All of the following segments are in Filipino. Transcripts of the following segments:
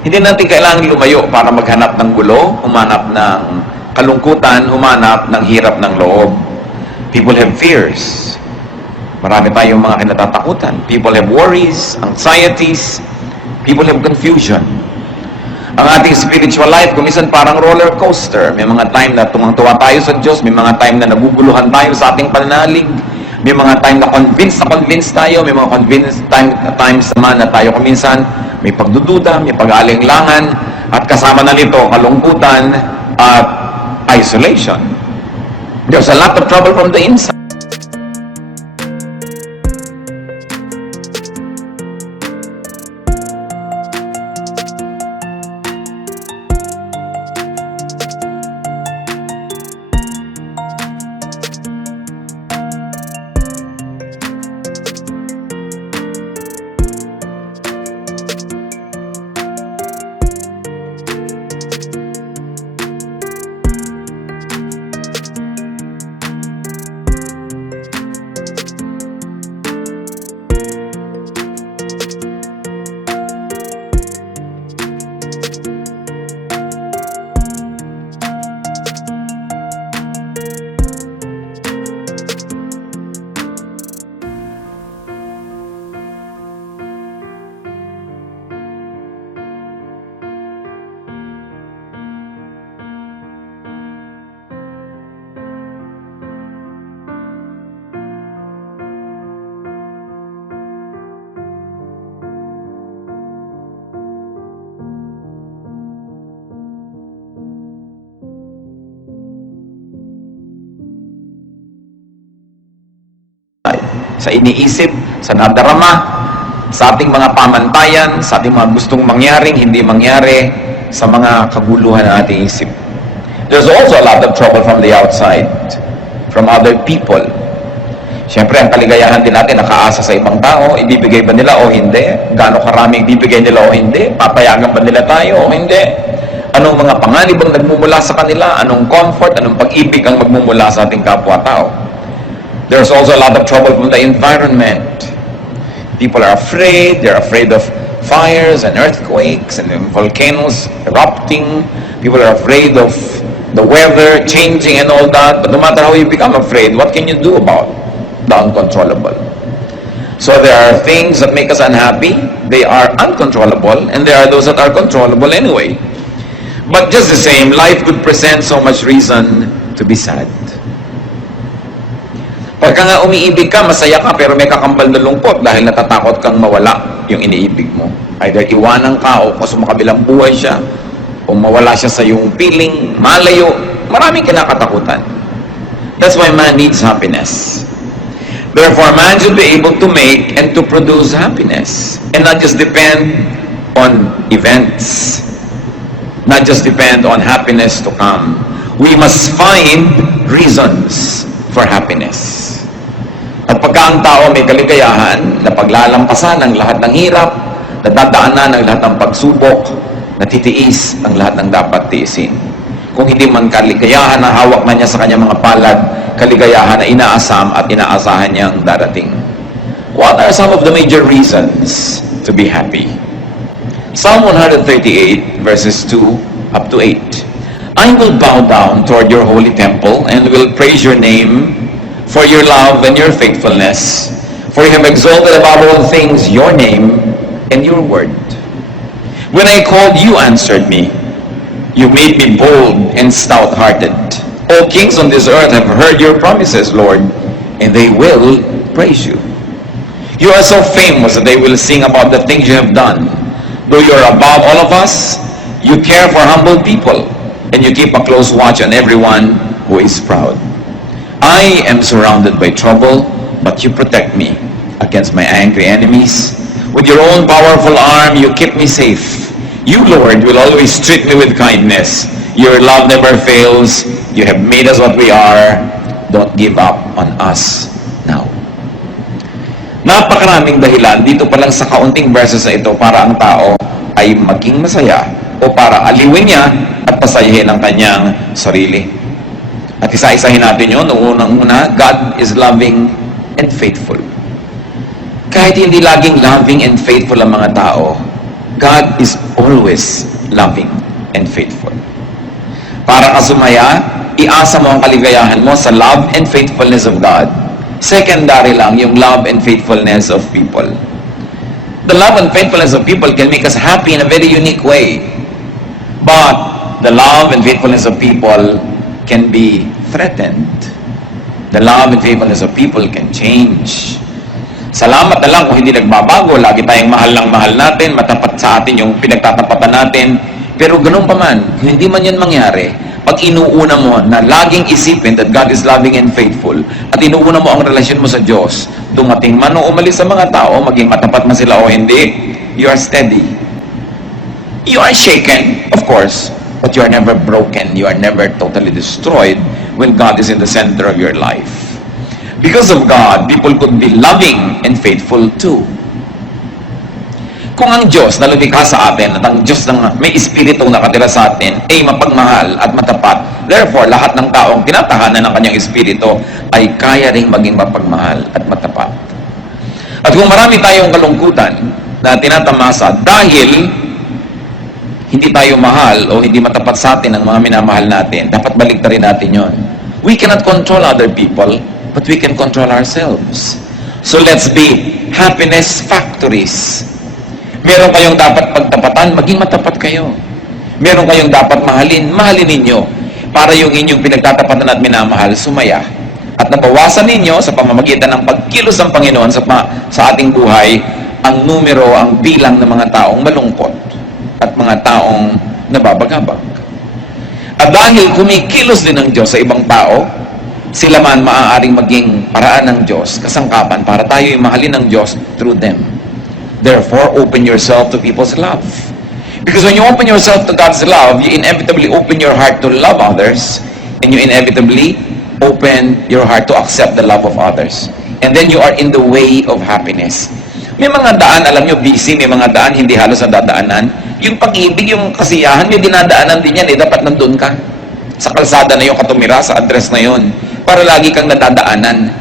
Hindi natin kailangan lumayo para maghanap ng gulo, humanap ng kalungkutan, humanap ng hirap ng loob. People have fears. Marami tayong mga kinatatakutan. People have worries, anxieties. People have confusion. Ang ating spiritual life, kumisan parang roller coaster. May mga time na tumang-tuwa tayo sa Diyos, may mga time na naguguluhan tayo sa ating pananalig, may mga time na convinced tayo, may mga times naman na tayo kuminsan may pagdududa, may pag-aalinlangan, at kasama na nito kalungkutan at isolation. There's a lot of trouble from the inside. Sa iniisip, sa nadarama, sa ating mga pamantayan, sa ating mga gustong mangyaring hindi mangyari, sa mga kaguluhan ng ating isip. There's also a lot of trouble from the outside, from other people. Siyempre, ang kaligayahan din natin nakaasa sa ibang tao, ibibigay ba nila o hindi? Gaano karaming ibibigay nila o hindi? Papayagan ba nila tayo o hindi? Anong mga panganib ang nagmumula sa kanila? Anong comfort, anong pag-ibig ang magmumula sa ating kapwa-tao? There's also a lot of trouble from the environment. People are afraid. They're afraid of fires and earthquakes and volcanoes erupting. People are afraid of the weather changing and all that. But no matter how you become afraid, what can you do about the uncontrollable? So there are things that make us unhappy. They are uncontrollable. And there are those that are controllable anyway. But just the same, life could present so much reason to be sad. Pagka nga umiibig ka, masaya ka, pero may kakambal na lungkot dahil natatakot kang mawala yung iniibig mo. Either iwanan ka o sumakabilang buhay siya, o mawala siya sa iyong piling, malayo, maraming kinakatakutan. That's why man needs happiness. Therefore, man should be able to make and to produce happiness, and not just depend on events, not just depend on happiness to come. We must find reasons for happiness. At pagka ang tao may kaligayahan na paglalampasan ang lahat ng hirap, nadadaanan ang lahat ng pagsubok, natitiis ang lahat ng dapat tiisin. Kung hindi man kaligayahan na hawak na niya sa kanyang mga palad, kaligayahan na inaasam at inaasahan niyang darating. What are some of the major reasons to be happy? Psalm 138 verses 2 up to 8. I will bow down toward your holy temple and will praise your name for your love and your faithfulness. For you have exalted above all things your name and your word. When I called, you answered me. You made me bold and stout-hearted. All kings on this earth have heard your promises, Lord, and they will praise you. You are so famous that they will sing about the things you have done. Though you are above all of us, you care for humble people, and you keep a close watch on everyone who is proud. I am surrounded by trouble, but you protect me against my angry enemies. With your own powerful arm, you keep me safe. You, Lord, will always treat me with kindness. Your love never fails. You have made us what we are. Don't give up on us now. Napakaraming dahilan dito pa lang sa kaunting verses na ito para ang tao ay maging masaya o para aliwin niya at pasayahin ang kanyang sarili. At isa-isahin natin yun. Unang-una, God is loving and faithful. Kahit hindi laging loving and faithful ang mga tao, God is always loving and faithful. Para ka sumaya, iasa mo ang kaligayahan mo sa love and faithfulness of God. Secondary lang yung love and faithfulness of people. The love and faithfulness of people can make us happy in a very unique way. But the love and faithfulness of people can be threatened. The love and faithfulness of people can change. Salamat na lang kung hindi nagbabago. Lagi tayong mahal lang mahal natin, matapat sa atin yung pinagtatapatan natin. Pero ganun pa man, kung hindi man yan mangyari, pag inuuna mo na laging isipin that God is loving and faithful, at inuuna mo ang relasyon mo sa Diyos, dumating man o umalis sa mga tao, maging matapat man sila o hindi, you are steady. You are shaken, of course, but you are never broken. You are never totally destroyed when God is in the center of your life. Because of God, people could be loving and faithful too. Kung ang Diyos na lumikha sa atin at ang Diyos na may Espiritu nakatira sa atin ay mapagmahal at matapat, therefore, lahat ng taong tinatahanan ng kanyang Espiritu ay kaya ring maging mapagmahal at matapat. At kung marami tayong kalungkutan na tinatamasa dahil hindi tayo mahal o hindi matapat sa atin ang mga minamahal natin, dapat baliktarin natin yon. We cannot control other people, but we can control ourselves. So let's be happiness factories. Meron kayong dapat pagtapatan, maging matapat kayo. Meron kayong dapat mahalin, mahalin ninyo. Para yung inyong pinagtatapatan at minamahal, sumaya. At nabawasan ninyo sa pamamagitan ng pagkilos ng Panginoon sa ating buhay, ang numero, ang bilang ng mga taong malungkot at mga taong nababagabag. At dahil kumikilos din ng Diyos sa ibang tao, sila man maaaring maging paraan ng Diyos, kasangkapan para tayo ay mahalin ng Diyos through them. Therefore, open yourself to people's love. Because when you open yourself to God's love, you inevitably open your heart to love others, and you inevitably open your heart to accept the love of others. And then you are in the way of happiness. May mga daan, alam nyo, busy, may mga daan, hindi halos nadadaanan. Yung pag-ibig, yung kasiyahan, may dinadaanan din yan, dapat nandun ka. Sa kalsada na yung katumira, sa address na yun, para lagi kang nadadaanan.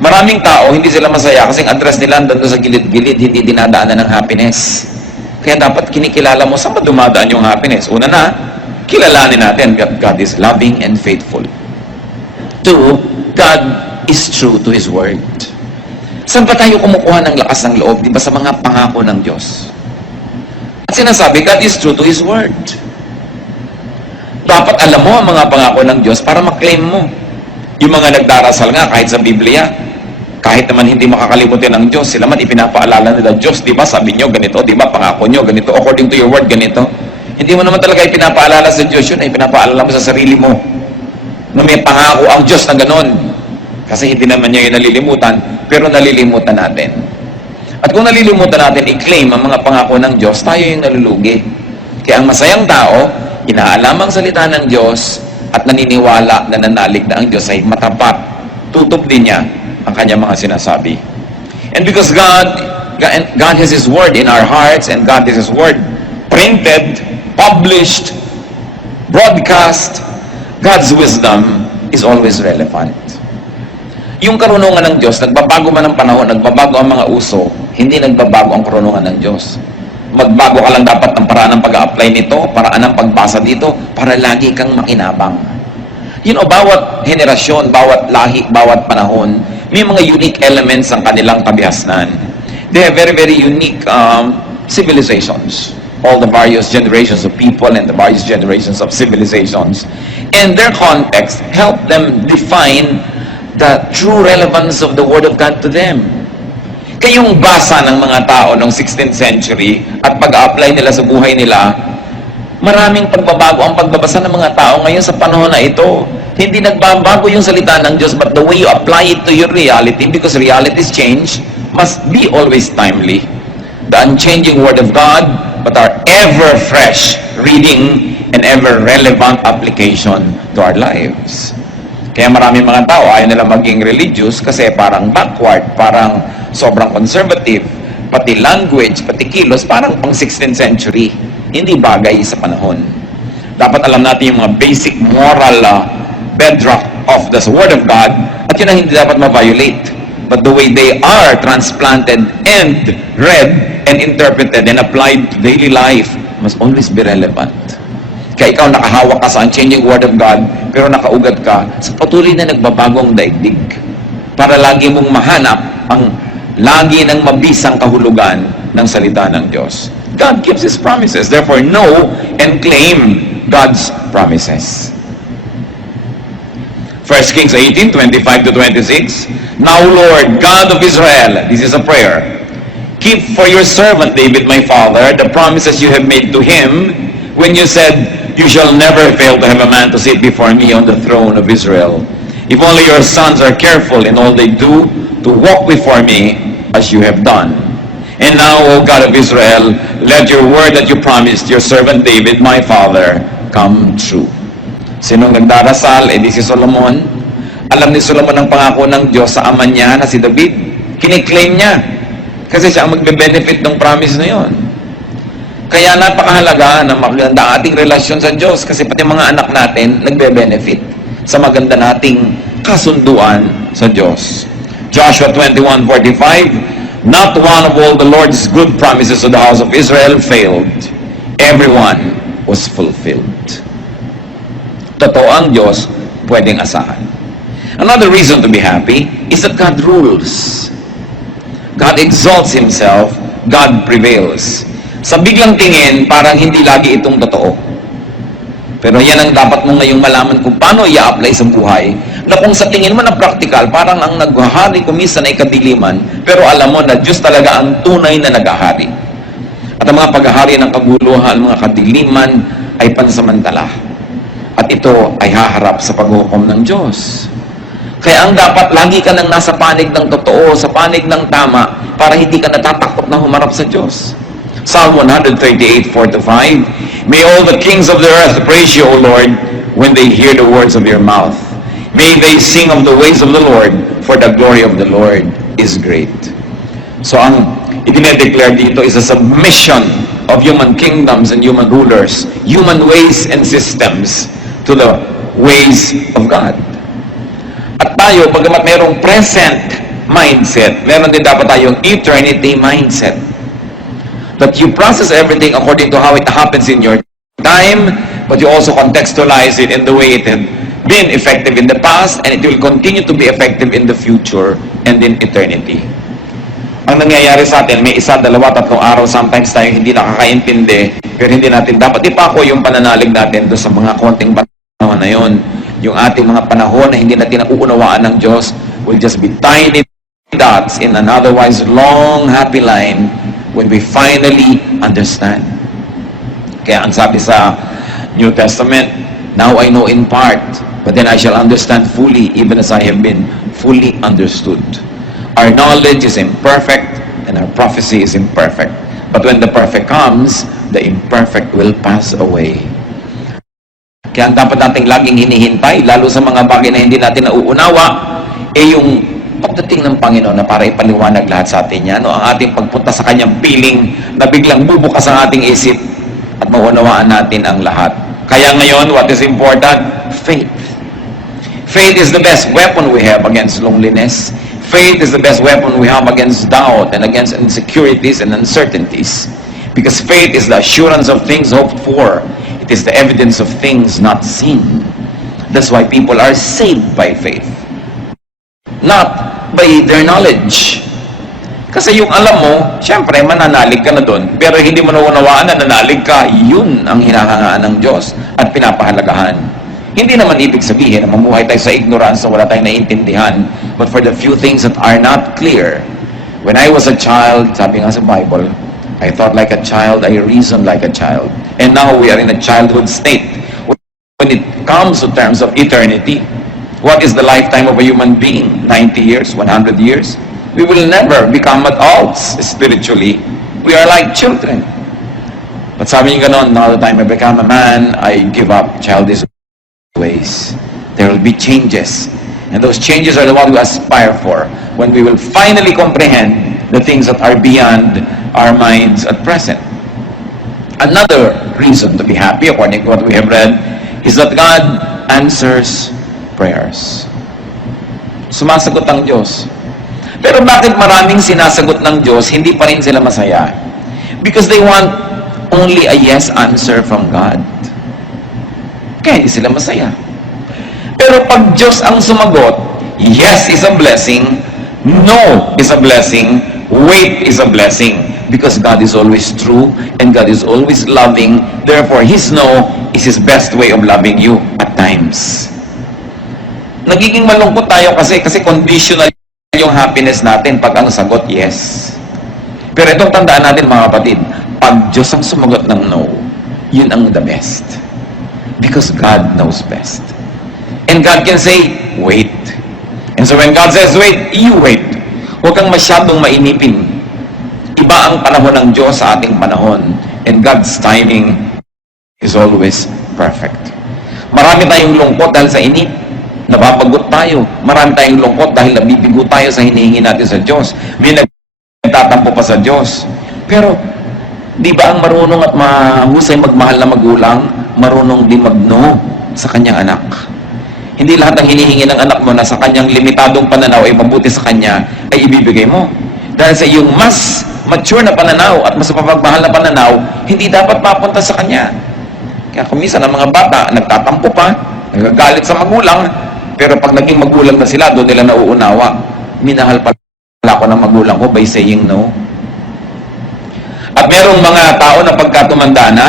Maraming tao, hindi sila masaya kasi ang address nila doon sa gilid-gilid, hindi dinadaanan ng happiness. Kaya dapat kinikilala mo saan ba dumadaan yung happiness. Una na, kilalanin natin that God is loving and faithful. Two, God is true to His Word. Saan pa tayo kumukuha ng lakas ng loob? Di ba sa mga pangako ng Diyos? At sinasabi, God is true to His Word. Dapat alam mo ang mga pangako ng Diyos para maklaim mo. Yung mga nagdarasal nga kahit sa Biblia, kahit naman hindi makakalimutin ng Diyos, sila man ipinapaalala nila, Diyos, di ba sabi nyo ganito, di ba pangako nyo ganito, according to your word ganito. Hindi mo naman talaga ipinapaalala sa Diyos yun, ipinapaalala mo sa sarili mo na may pangako ang Diyos na ganon. Kasi hindi naman niya yung nalilimutan, pero nalilimutan natin. At kung nalilimutan natin i-claim ang mga pangako ng Diyos, tayo yung nalulugi. Kaya ang masayang tao, inaalam ang salita ng Diyos at naniniwala na nanalig na ang Diyos ay matapat. Tutup din niya ang kanyang mga sinasabi. And because God has His Word in our hearts, and God has His Word printed, published, broadcast, God's wisdom is always relevant. Yung karunungan ng Diyos, nagbabago man ang panahon, nagbabago ang mga uso, hindi nagbabago ang karunungan ng Diyos. Magbago ka lang dapat ng paraan ng pag-a-apply nito, paraan ng pagbasa dito, para lagi kang makinabang. You know, bawat henerasyon, bawat lahi, bawat panahon, may mga unique elements ang kanilang kabihasnan. They have very, very unique civilizations. All the various generations of people and the various generations of civilizations. And their context help them define the true relevance of the Word of God to them. Kayong basa ng mga tao noong 16th century at pag-apply nila sa buhay nila, maraming pagbabago ang pagbabasa ng mga tao ngayon sa panahon na ito. Hindi nagbabago yung salita ng Diyos, but the way you apply it to your reality, because realities change, must be always timely. The unchanging Word of God, but our ever-fresh reading and ever-relevant application to our lives. Kaya maraming mga tao ayaw nila maging religious kasi parang backward, parang sobrang conservative, pati language, pati kilos, parang pang 16th century. Hindi bagay sa panahon. Dapat alam natin yung mga basic moral bedrock of the Word of God at yun ang hindi dapat ma-violate. But the way they are transplanted and read and interpreted and applied to daily life must always be relevant. Kaya ikaw nakahawak ka sa unchanging Word of God, pero nakaugat ka sa patuloy na nagbabagong daigdig. Para lagi mong mahanap ang lagi ng mabisang kahulugan ng salita ng Diyos. God keeps His promises. Therefore, know and claim God's promises. 1 Kings 18, 25 to 26. Now, Lord, God of Israel, this is a prayer, keep for your servant David, my father, the promises you have made to him when you said, you shall never fail to have a man to sit before me on the throne of Israel. If only your sons are careful in all they do to walk before me as you have done. And now, O God of Israel, let your word that you promised your servant David, my father, come true. Sinong nagdarasal? Di si Solomon. Alam ni Solomon ang pangako ng Diyos sa ama niya na si David. Kiniklaim niya. Kasi siya ang magbe-benefit ng promise na yon. Kaya napakahalaga na maganda ang ating relasyon sa Diyos kasi pati mga anak natin nagbe-benefit sa maganda nating kasunduan sa Diyos. Joshua 21:45, not one of all the Lord's good promises to the house of Israel failed. Everyone was fulfilled. Totoo ang Diyos, pwedeng asahan. Another reason to be happy is that God rules. God exalts Himself, God prevails. Sa biglang tingin, parang hindi lagi itong totoo. Pero yan ang dapat mo ngayong malaman kung paano i-apply sa buhay, na kung sa tingin mo na practical, parang ang naghahari kumisa na ikadiliman, pero alam mo na Diyos talaga ang tunay na naghahari. At ang mga paghahari ng kaguluhan, mga kadiliman, ay pansamantala. At ito ay haharap sa paghukom ng Diyos. Kaya ang dapat, lagi ka nang nasa panig ng totoo, sa panig ng tama, para hindi ka natatakot na humarap sa Diyos. Psalm 138:4-5, may all the kings of the earth praise you, O Lord, when they hear the words of your mouth. May they sing of the ways of the Lord, for the glory of the Lord is great. So ang idinedeclare dito is a submission of human kingdoms and human rulers, human ways and systems, to the ways of God. At tayo, bagamat mayroong present mindset, meron din dapat tayong eternity mindset. That you process everything according to how it happens in your time, but you also contextualize it in the way it had been effective in the past, and it will continue to be effective in the future and in eternity. Ang nangyayari sa atin, may isa, dalawa, tatlong araw, sometimes tayo hindi nakakaintindi, pero hindi natin dapat ipako yung pananalig natin doon sa mga konting panahon na yun. Yung ating mga panahon na hindi natin nauunawaan ng Diyos will just be tiny dots in an otherwise long, happy line when we finally understand. Kaya ang sabi sa New Testament, now I know in part, but then I shall understand fully, even as I have been fully understood. Our knowledge is imperfect, and our prophecy is imperfect. But when the perfect comes, the imperfect will pass away. Kaya ang dapat nating laging hinihintay, lalo sa mga bagay na hindi natin nauunawa, yung pagdating ng Panginoon na para ipaliwanag lahat sa atin yan, ang ating pagpunta sa Kanyang piling na biglang bubukas ang ating isip at maunawaan natin ang lahat. Kaya ngayon, what is important? Faith. Faith is the best weapon we have against loneliness. Faith is the best weapon we have against doubt and against insecurities and uncertainties. Because faith is the assurance of things hoped for. It is the evidence of things not seen. That's why people are saved by faith. Not by their knowledge. Kasi yung alam mo, syempre, mananalig ka na doon. Pero hindi mo naunawaan na nanalig ka, yun ang hinahangaan ng Diyos at pinapahalagahan. Hindi naman ibig sabihin na mamuhay tayo sa ignorance na wala tayong naiintindihan. But for the few things that are not clear, when I was a child, sabi nga sa Bible, I thought like a child, I reasoned like a child. And now we are in a childhood state. When it comes to terms of eternity, what is the lifetime of a human being? 90 years? 100 years? We will never become adults spiritually. We are like children. But sabi niyo ganon, now that I become a man, I give up childish ways. There will be changes. And those changes are the ones we aspire for when we will finally comprehend the things that are beyond our minds at present. Another reason to be happy, according to what we have read, is that God answers prayers. Sumasagot ang Diyos. Pero bakit maraming sinasagot ng Diyos, hindi pa rin sila masaya? Because they want only a yes answer from God. Kaya hindi sila masaya. Pero pag Diyos ang sumagot, yes is a blessing, no is a blessing, wait is a blessing. Because God is always true and God is always loving. Therefore, His no is His best way of loving you at times. Nagiging malungkot tayo kasi conditional yung happiness natin pag ang sagot, yes. Pero itong tandaan natin mga kapatid, pag Diyos ang sumagot ng no, yun ang the best. Because God knows best. And God can say, wait. And so when God says wait, you wait. Huwag kang masyadong mainipin. Iba ang panahon ng Diyos sa ating panahon. And God's timing is always perfect. Marami tayong lungkot dahil sa inip. Nababagot tayo. Marami tayong lungkot dahil nabibigo tayo sa hinihingi natin sa Diyos. May nagtatampo pa sa Diyos. Pero, di ba ang marunong at mahusay magmahal na magulang, marunong din mag-no sa kanyang anak? Hindi lahat ng hinihingi ng anak mo na sa kanyang limitadong pananaw ay mabuti sa kanya, ay ibibigay mo. Dahil sa iyong mas mature na pananaw at mas mapagmahal na pananaw, hindi dapat mapunta sa kanya. Kaya kung minsan ang mga bata, nagtatampo pa, nagagalit sa magulang, pero pag naging magulang na sila, doon nila nauunawa. Minahal pala ako ng magulang ko by saying no. At merong mga tao na pagkatumanda na,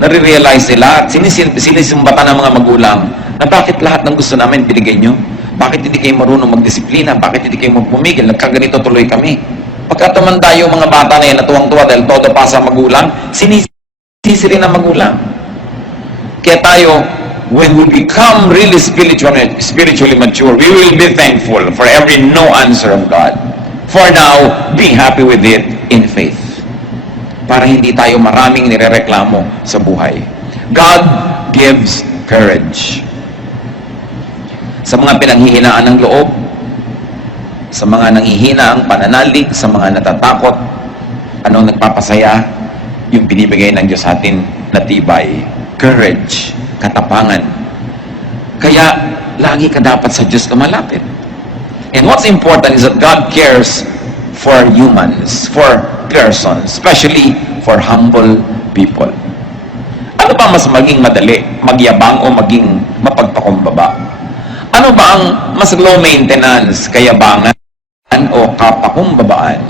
nare-realize nila at sinisimbatan ng mga magulang na bakit lahat ng gusto namin binigay nyo? Bakit hindi kayo marunong magdisiplina? Bakit hindi kayo magpumigil? Nagkaganito tuloy kami. Pagkatumanda yung mga bata na yan, natuwang-tuwa dahil todo pa sa magulang, sinisisi rin ang magulang. Kaya tayo, when we become really spiritually mature, we will be thankful for every no answer of God. For now, be happy with it in faith. Para hindi tayo maraming nirereklamo sa buhay. God gives courage. Sa mga pinanghihinaan ng loob, sa mga nanghihina ang pananalig, sa mga natatakot, anong nagpapasaya? Yung binibigay ng Diyos sa atin na tibay. Courage, katapangan. Kaya, lagi ka dapat sa Diyos lumalapit. And what's important is that God cares for humans, for persons, especially for humble people. Ano ba mas maging madali? Magyabang o maging mapagpakumbaba? Ano ba ang mas low maintenance? Kayabangan o kapakumbabaan?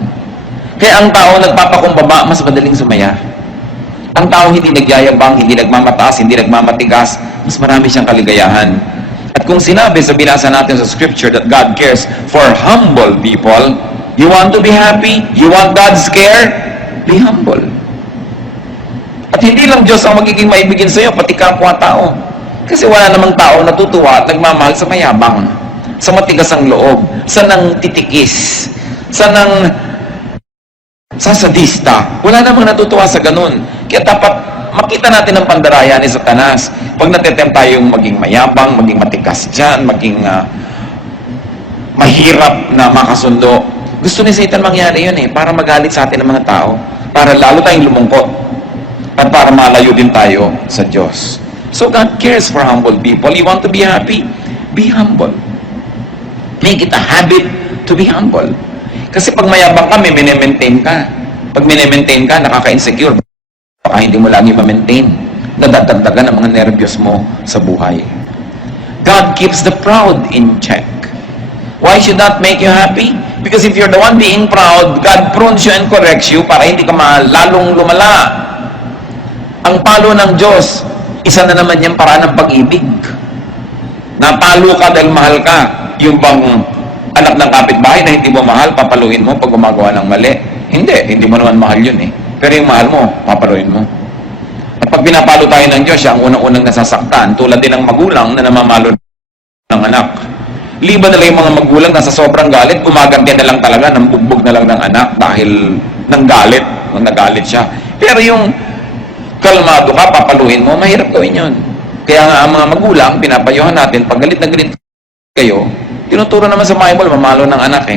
Kaya ang tao nagpapakumbaba, mas madaling sumaya. Ang tao hindi nagyayabang, hindi nagmamataas, hindi nagmamatigas, mas marami siyang kaligayahan. At kung sinabi sa binasa natin sa scripture that God cares for humble people, you want to be happy? You want God's care? Be humble. At hindi lang Diyos ang magiging maibigin sa iyo, pati kapwa-tao. Kasi wala namang tao natutuwa at nagmamahal sa mayabang, sa matigas ang loob, sa nang titikis, sa nang sasadista. Wala namang natutuwa sa ganun. Kaya dapat makita natin ang pandaraya ni Satanas. Pag natetempt tayong maging mayabang, maging matikas dyan, maging mahirap na makasundo, gusto ni Satan mangyari yun para magalit sa atin ng mga tao, para lalo tayong lumungkot, at para malayo din tayo sa Diyos. So God cares for humble people. You want to be happy? Be humble. Make it a habit to be humble. Kasi pag mayabang ka, may mine-maintain ka. Pag mine-maintain ka, nakaka-insecure. Baka hindi mo lagi ma-maintain. Nadadagdagan ang mga nervyos mo sa buhay. God keeps the proud in check. Why should that make you happy? Because if you're the one being proud, God prunes you and corrects you para hindi ka lalong lumala. Ang palo ng Diyos, isa na naman yung paraan ng pag-ibig. Napalo ka dahil mahal ka. Yung bang anak ng kapitbahay na hindi mo mahal, papaluin mo pag gumagawa ng mali. Hindi mo naman mahal yun Pero yung mahal mo, papaluin mo. At pag pinapalo tayo ng Diyos, siya ang unang-unang nasasaktan, tulad din ng magulang na namamalo ng anak. Liban na lang yung mga magulang na sa sobrang galit, gumaganti na lang talaga, nang bugbog na lang ng anak dahil nang galit, nang nagalit siya. Pero yung kalmado ka, papaluin mo, mahirap gawin yun. Kaya nga ang mga magulang, pinapayuhan natin, pag galit na galit kayo, tinuturo naman sa Bible, mamalo ng anak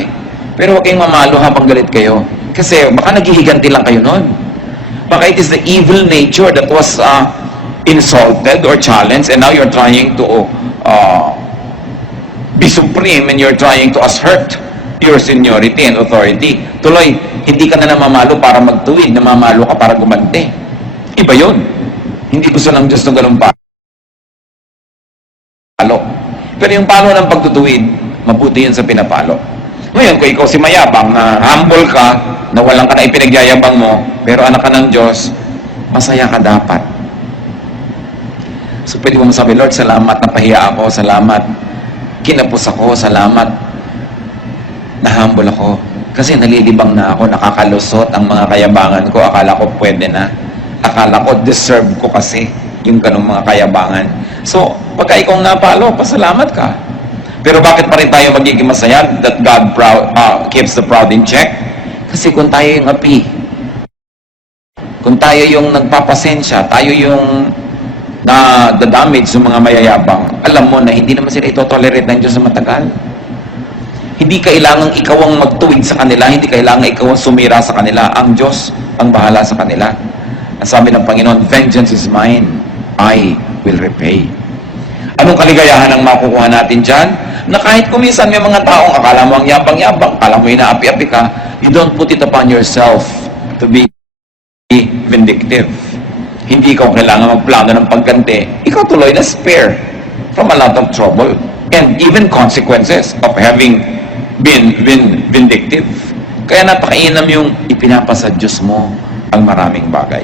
Pero huwag kayong mamalo habang galit kayo. Kasi baka naghihiganti lang kayo nun. Baka it is the evil nature that was insulted or challenged and now you're trying to be supreme and you're trying to assert your seniority and authority. Tuloy, Hindi ka na namamalo para magtuwid, namamalo ka para gumante. Iba yun. Hindi gusto ng Diyos ng ganun palo. Pero yung palo ng pagtutuwid, mabuti yun sa pinapalo. Ngayon, kung ikaw si mayabang, na humble ka, na walang ka na ipinagyayabang mo, pero anak ka ng Diyos, masaya ka dapat. So pwede mo masabi, Lord, salamat, napahiya ako, salamat, kinapos ako, salamat, na-humble ako. Kasi nalilibang na ako, nakakalusot ang mga kayabangan ko, akala ko pwede na. Akala ko deserve ko kasi yung ganung mga kayabangan. So, pagka ikaw napalo, pasalamat ka. Pero bakit pa rin tayo magiging masaya that God keeps the proud in check? Kasi kung tayo yung api, kung tayo yung nagpapasensya, tayo yung na-damage sa mga mayayabang, alam mo na hindi naman sila ito-tolerate ng Diyos sa matagal. Hindi kailangang ikaw ang magtuwid sa kanila, hindi kailangang ikaw ang sumira sa kanila. Ang Diyos ang bahala sa kanila. Ang sabi ng Panginoon, vengeance is mine, I will repay. Anong kaligayahan ang makukuha natin dyan? Na kahit kuminsan may mga taong akala mo ang yabang-yabang, akala mo inaapi-api ka, you don't put it upon yourself to be vindictive. Hindi ikaw kailangan magplano ng pagganti. Ikaw tuloy na spare from a lot of trouble and even consequences of having been vindictive. Kaya napakainam yung ipinapasa Diyos mo ang maraming bagay.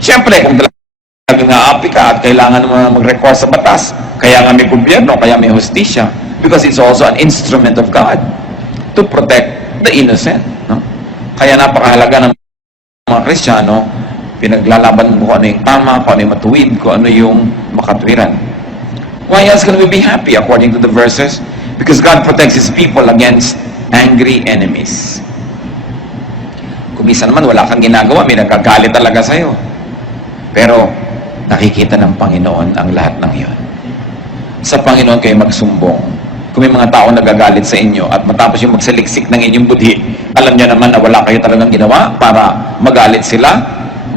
Siyempre, kung talagang naapi ka at kailangan mo mag-recourse sa batas, kaya nga may gobyerno, kaya may hustisya, because it's also an instrument of God to protect the innocent. No? Kaya napakahalaga ng mga Kristiyano, pinaglalaban mo kung ano yung tama, kung ano yung matuwid, kung ano yung makatwiran. Why else can we be happy according to the verses? Because God protects His people against angry enemies. Kung minsan naman wala kang ginagawa, may nagkagalit talaga sa'yo. Pero nakikita ng Panginoon ang lahat ng iyon. Sa Panginoon kayo magsumbong. Kung may mga tao nagagalit sa inyo at matapos yung magsaliksik ng inyong budhi, alam niyo naman na wala kayo talagang ginawa para magalit sila,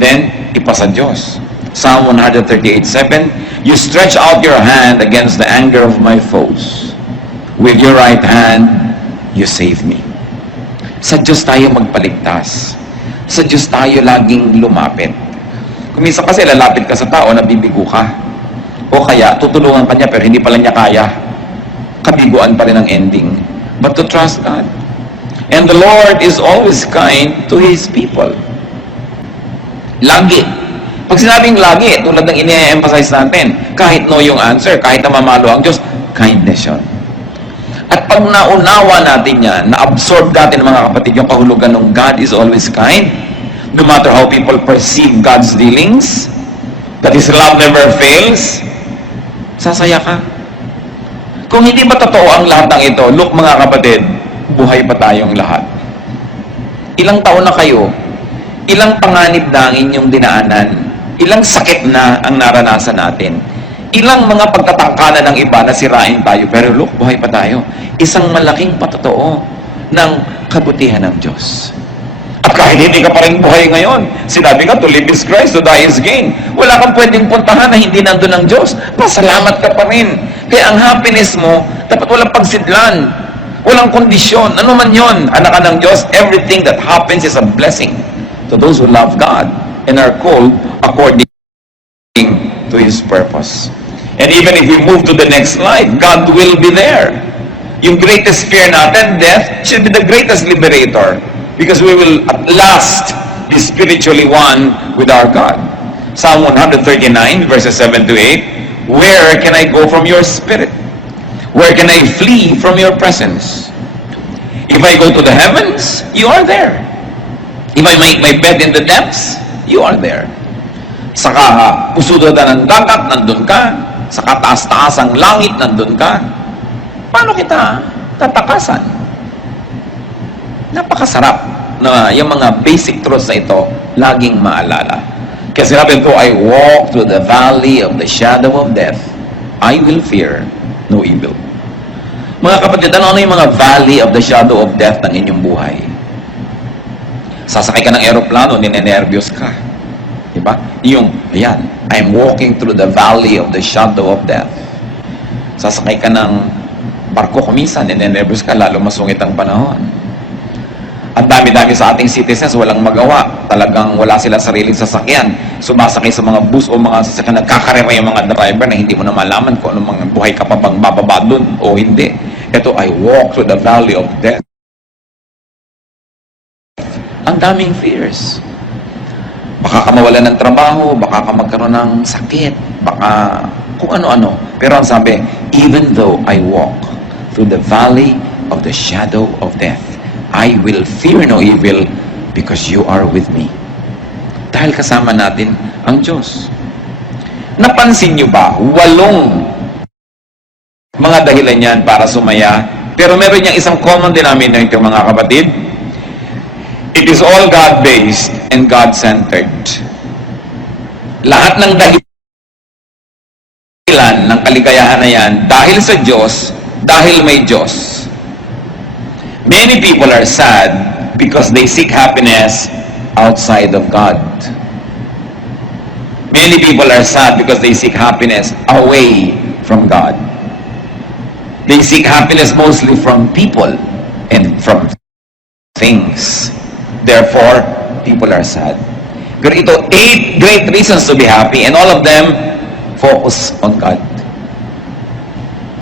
then ipasa Diyos. Psalm 138:7, You stretch out your hand against the anger of my foes. With your right hand, you save me. Sa Diyos tayo magpaligtas. Sa Diyos tayo laging lumapit. Kung minsan kasi lalapit ka sa tao, nabibigo ka. O kaya, tutulungan ka niya pero hindi pala niya kaya. Kabiguan pa rin ang ending. But to trust God. And the Lord is always kind to His people. Lagi. Pag sinabing lagi, tulad ng ini-emphasize natin, kahit no yung answer, kahit namamalo ang Diyos, kindness yun. At pag naunawa natin yan, na-absorb natin mga kapatid yung kahulugan ng God is always kind, no matter how people perceive God's dealings, that His love never fails, sasaya ka. Kung hindi ba totoo ang lahat ng ito, look mga kapatid, buhay pa tayong lahat. Ilang taon na kayo, ilang panganib na ang inyong dinaanan, ilang sakit na ang naranasan natin, ilang mga pagtatangkalan ng iba na sirain tayo, pero look, buhay pa tayo. Isang malaking patotoo ng kabutihan ng Diyos. At kahit hindi ka pa rin buhay ngayon, sinabi ka, to live is Christ, to die is gain. Wala kang pwedeng puntahan na hindi nandun ng Diyos. Pasalamat ka pa rin. Kaya ang happiness mo, dapat walang pagsidlan, walang kondisyon. Ano man yon, anak ka ng Diyos, everything that happens is a blessing to those who love God and are called according to His purpose. And even if we move to the next slide, God will be there. Yung greatest fear natin, death, should be the greatest liberator. Because we will at last be spiritually one with our God. Psalm 139, verses 7 to 8, Where can I go from your spirit? Where can I flee from your presence? If I go to the heavens, you are there. If I make my bed in the depths, you are there. Sa pusudodan ng dagat, nandun ka. Sa kataas-taas ang langit, nandun ka. Paano kita tatakasan? Napakasarap na yung mga basic truths na ito laging maalala. Kasi sinabi ko, I walk through the valley of the shadow of death, I will fear no evil. Mga kapatid, ano yung mga valley of the shadow of death ng inyong buhay? Sasakay ka ng aeroplano, ninenervyos ka. Diba? Yung, ayan, I'm walking through the valley of the shadow of death. Sasakay ka ng barko kumisan, ninenervyos ka, lalo masungit ang panahon. Ang dami-dami sa ating citizens walang magawa. Talagang wala silang sariling sasakyan. Sumasakay sa mga bus o mga sasakyan, nagkakarera yung mga driver na hindi mo na malaman kung anong mga buhay ka pa bang bababa dun o hindi. Ito, I walk through the valley of death. Ang daming fears. Baka ka mawalan ng trabaho, baka ka magkaroon ng sakit, baka kung ano-ano. Pero ang sabi, even though I walk through the valley of the shadow of death, I will fear no evil because you are with me. Dahil kasama natin ang Diyos. Napansin nyo ba, 8 mga dahilan yan para sumaya, pero meron niyang isang common denominator, mga kapatid. It is all God-based and God-centered. Lahat ng dahilan ng kaligayahan na yan, dahil sa Diyos, dahil may Diyos. Many people are sad because they seek happiness outside of God. Many people are sad because they seek happiness away from God. They seek happiness mostly from people and from things. Therefore, people are sad. Pero ito, 8 great reasons to be happy, and all of them focus on God.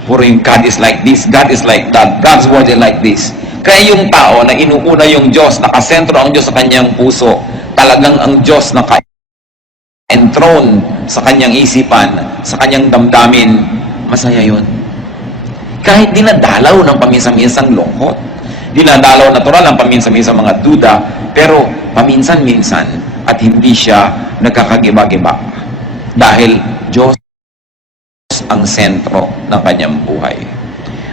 Puro yung God is like this, God is like that, God's word is like this. Kaya yung tao na inuuna yung Diyos, nakasentro ang Diyos sa kanyang puso, talagang ang Diyos naka-enthroned sa kanyang isipan, sa kanyang damdamin, masaya yun. Kahit dinadalaw ng paminsan-minsang lungkot, dinadalaw natural ang paminsan-minsang mga duda, pero paminsan-minsan at hindi siya nagkakagiba-giba. Dahil Diyos ang sentro ng kanyang buhay.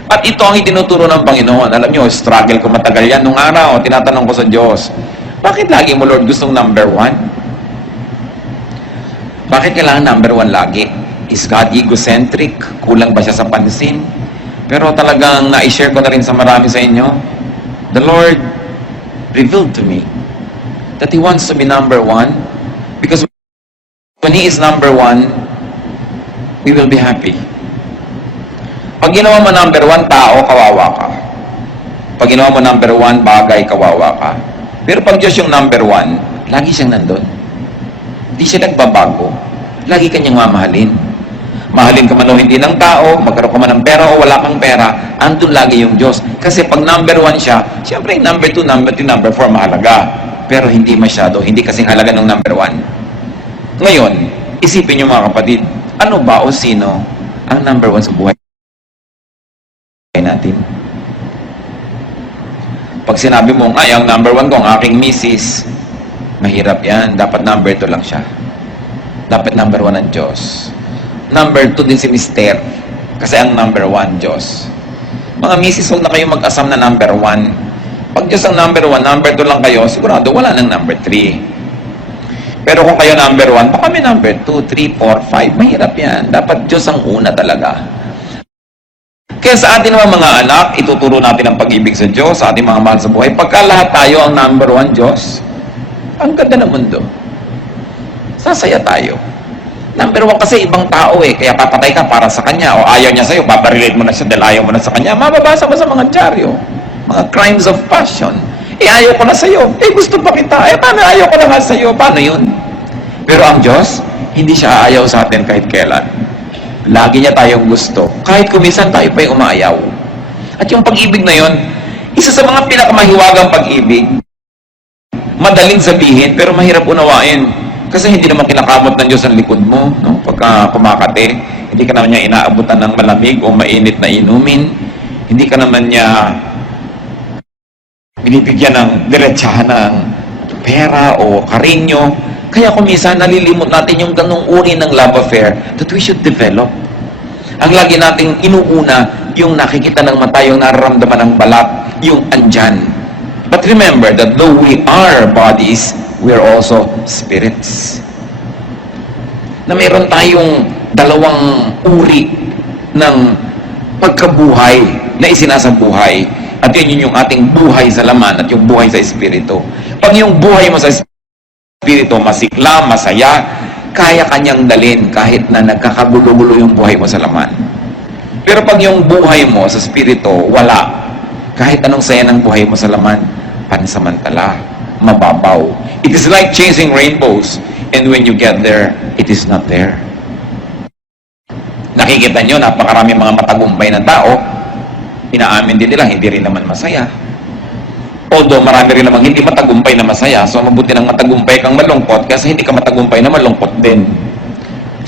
At ito ang itinuturo ng Panginoon. Alam nyo, struggle ko matagal yan. Nung araw, tinatanong ko sa Diyos, bakit lagi mo, Lord, gustong number 1? Bakit kailangan number 1 lagi? Is God egocentric? Kulang ba siya sa pansin? Pero talagang na-share ko na rin sa marami sa inyo, the Lord revealed to me that He wants to be number 1 because when He is number 1, we will be happy. Pag ginawa mo number 1, tao, kawawa ka. Pag ginawa mo number 1, bagay, kawawa ka. Pero pag Diyos yung number 1, lagi siyang nandun. Hindi siya nagbabago. Lagi kanyang mamahalin. Mahalin ka man o hindi ng tao, magkaroon ka man ng pera o wala kang pera, andun lagi yung Diyos. Kasi pag number 1 siya, siyempre number 2, number 3, number 4, mahalaga. Pero hindi masyado, hindi kasing halaga ng number 1. Ngayon, isipin niyo mga kapatid, ano ba o sino ang number 1 sa buhay natin? Pag sinabi mo, ay, ang number 1 ko, ang aking misis, mahirap yan. Dapat number 2 lang siya. Dapat number 1 ang Diyos. Number 2 din si Mister. Kasi ang number 1, Diyos. Mga misis, huwag na kayo mag-asam na number 1. Pag Diyos ang number 1, number 2 lang kayo, sigurado wala nang number 3. Pero kung kayo number 1, baka may number 2, 3, 4, 5. Mahirap yan. Dapat Diyos ang una talaga. Kaya sa atin mga anak, ituturo natin ang pag-ibig sa Diyos, sa ating mga mahal sa buhay. Pagka lahat tayo ang number 1 Diyos, ang ganda ng mundo. Sasaya tayo. Number 1 kasi ibang tao kaya papatay ka para sa kanya, o ayaw niya sa'yo, paparelate mo na siya dahil ayaw mo na sa kanya. Mababasa mo sa mga dyaryo, mga crimes of passion. Ayaw ko na sa'yo. Gusto pa kita. Paano ayaw ko na nga sa'yo? Paano yun? Pero ang Diyos, hindi siya aayaw sa atin kahit kailan. Lagi niya tayong gusto. Kahit kumisan tayo pa'y umaayaw. At yung pag-ibig na yun, isa sa mga pinakamahiwagang pag-ibig. Madaling sabihin, pero mahirap unawain. Kasi hindi naman kinakamot ng Diyos ang likod mo. No? Pagka kumakate, hindi ka naman niya inaabutan ng malamig o mainit na inumin. Hindi ka naman niya binibigyan ng diretsahan ng pera o karinyo. Kaya kumisan, nalilimot natin yung ganong uri ng love affair that we should develop. Ang lagi nating inuuna, yung nakikita ng mata, yung nararamdaman ng balat, yung andyan. But remember that though we are bodies, we are also spirits. Na mayroon tayong dalawang uri ng pagkabuhay na isinasabuhay. At yun yung ating buhay sa laman at yung buhay sa espiritu. Pag yung buhay mo sa espiritu, masikla, masaya, kaya kanyang dalin kahit na nagkakagulo-gulo yung buhay mo sa laman. Pero pag yung buhay mo sa espiritu, wala. Kahit anong saya ng buhay mo sa laman, pansamantala, mababaw. It is like chasing rainbows, and when you get there, it is not there. Nakikita nyo, napakarami mga matagumpay na tao, inaamin din nila, hindi rin naman masaya. Although marami rin namang hindi matagumpay na masaya, so mabuti nang matagumpay kang malungkot kasi hindi ka matagumpay na malungkot din.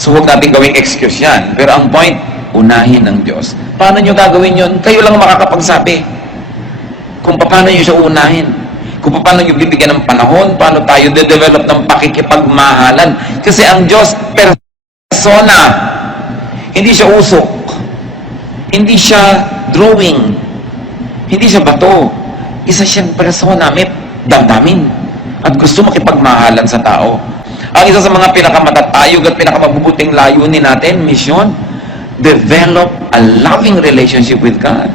So huwag natin gawing excuse yan. Pero ang point, unahin ng Diyos. Paano nyo gagawin yun? Kayo lang makakapagsabi. Kung paano nyo siya unahin. Kung paano nyo bibigyan ng panahon, paano tayo de-develop ng pakikipagmahalan. Kasi ang Diyos, persona. Hindi siya usok. Hindi siya drawing. Hindi siya bato. Isa siyang persona, may damdamin. At gusto makipagmahalan sa tao. Ang isa sa mga pinakamatatayog at pinakamabubuting layunin natin, mission, develop a loving relationship with God.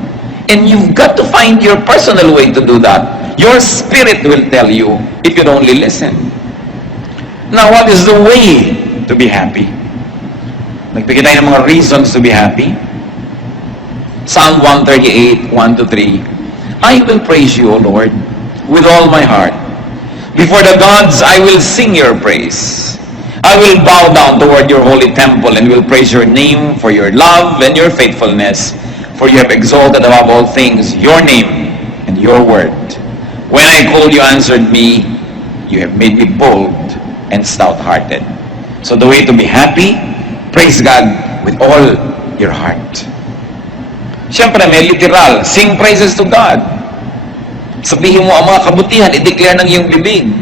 And you've got to find your personal way to do that. Your spirit will tell you if you only listen. Now, what is the way to be happy? Nagbigay tayo ng mga reasons to be happy. Psalm 138, 1-3. I will praise you, O Lord, with all my heart. Before the gods, I will sing your praise. I will bow down toward your holy temple and will praise your name for your love and your faithfulness, for you have exalted above all things your name and your word. When I called, you answered me. You have made me bold and stout-hearted. So the way to be happy, praise God with all your heart. Siyempre, may literal, sing praises to God. Sabihin mo ang mga kabutihan, i-declare ng iyong bibig.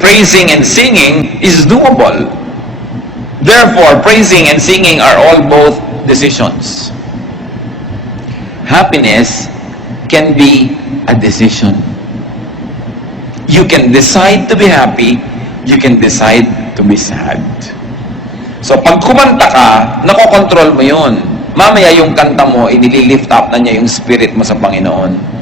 Praising and singing is doable. Therefore, praising and singing are all both decisions. Happiness can be a decision. You can decide to be happy, you can decide to be sad. So, pag kumanta ka, nakokontrol mo yun. Mamaya yung kanta mo, inililift up na niya yung spirit mo sa Panginoon.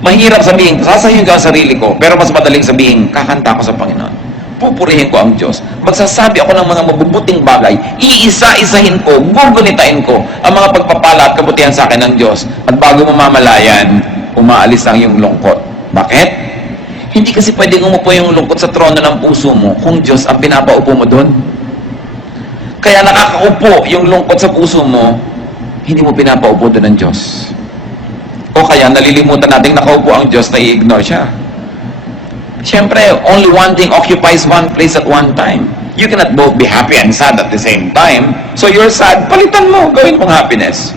Mahirap sabihin, sasayin ko ang sarili ko, pero mas madaling sabihin, kakanta ko sa Panginoon. Pupurihin ko ang Diyos. Magsasabi ako ng mga mabubuting bagay, iisa-isahin ko, gugunitain ko ang mga pagpapala at kabutihan sa akin ng Diyos. At bago mo mamalayan, umaalis ang yung lungkot. Bakit? Hindi kasi pwedeng umupo yung lungkot sa trono ng puso mo kung Diyos ang pinapaupo mo doon. Kaya nakakaupo yung lungkot sa puso mo, hindi mo pinapaupo doon ng Diyos. O kaya nalilimutan natin nakaupo ang Diyos na i-ignore siya. Siyempre, only one thing occupies one place at one time. You cannot both be happy and sad at the same time. So you're sad, palitan mo, gawin mong happiness.